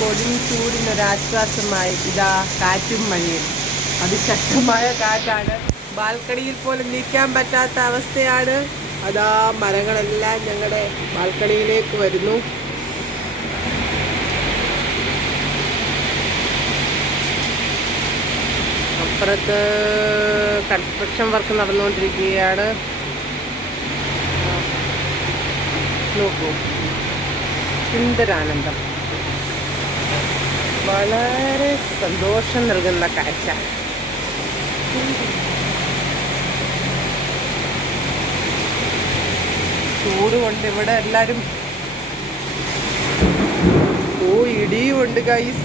കൊടും ചൂടിനൊരാശ്വാസമായി ഇതാ കാറ്റും മഴയും. അതിശക്തമായ കാറ്റാണ്. ബാൽക്കണിയിൽ പോലും നീക്കാൻ പറ്റാത്ത അവസ്ഥയാണ്. അതാ മരങ്ങളെല്ലാം ഞങ്ങളുടെ ബാൽക്കണിയിലേക്ക് വരുന്നു. അപ്പുറത്ത് കൺസ്ട്രക്ഷൻ വർക്ക് നടന്നുകൊണ്ടിരിക്കുകയാണ്. നോക്കൂ. സുന്ദരാനന്ദം. വളരെ സന്തോഷം നൽകുന്ന കാഴ്ച. ചൂട് കൊണ്ട് ഇവിടെ എല്ലാരും. ഓ ഇടിയും ഉണ്ട് കൈസ്